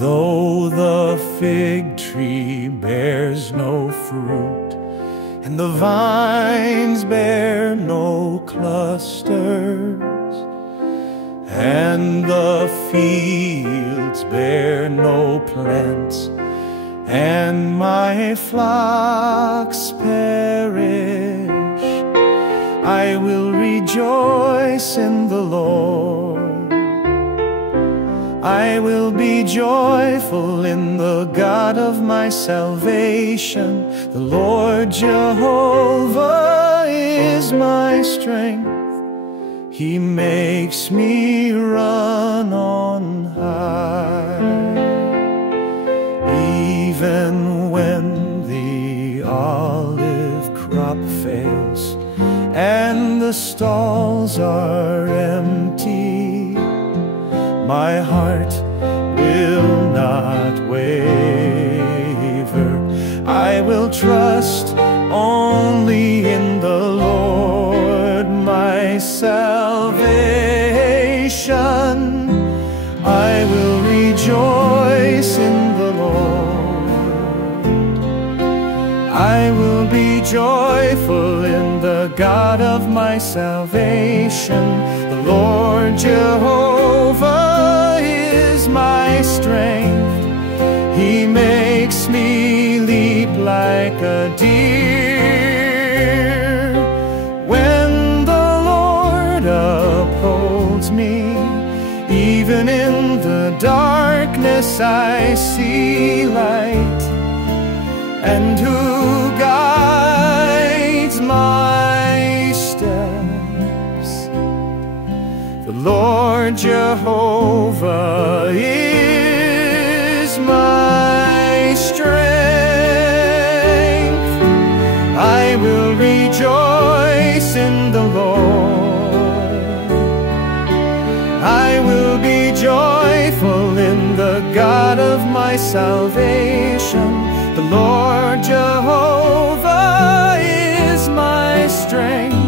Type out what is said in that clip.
Though the fig tree bears no fruit, and the vines bear no clusters, and the fields bear no plants, and my flocks perish, I will rejoice in the Lord. I will be joyful in the God of my salvation. The Lord Jehovah is my strength. He makes me run on high. Even when the olive crop fails and the stalls are empty, my heart will not waver. I will trust only in the Lord, my salvation. I will rejoice in the Lord. I will be joyful in the God of my salvation. The Lord Jehovah is my strength. He makes me leap like a deer. When the Lord upholds me, even in the darkness I see light. And who guides my steps? The Lord Jehovah is my strength. I will rejoice in the Lord. I will be joyful in the God of my salvation. The Lord Jehovah is my strength.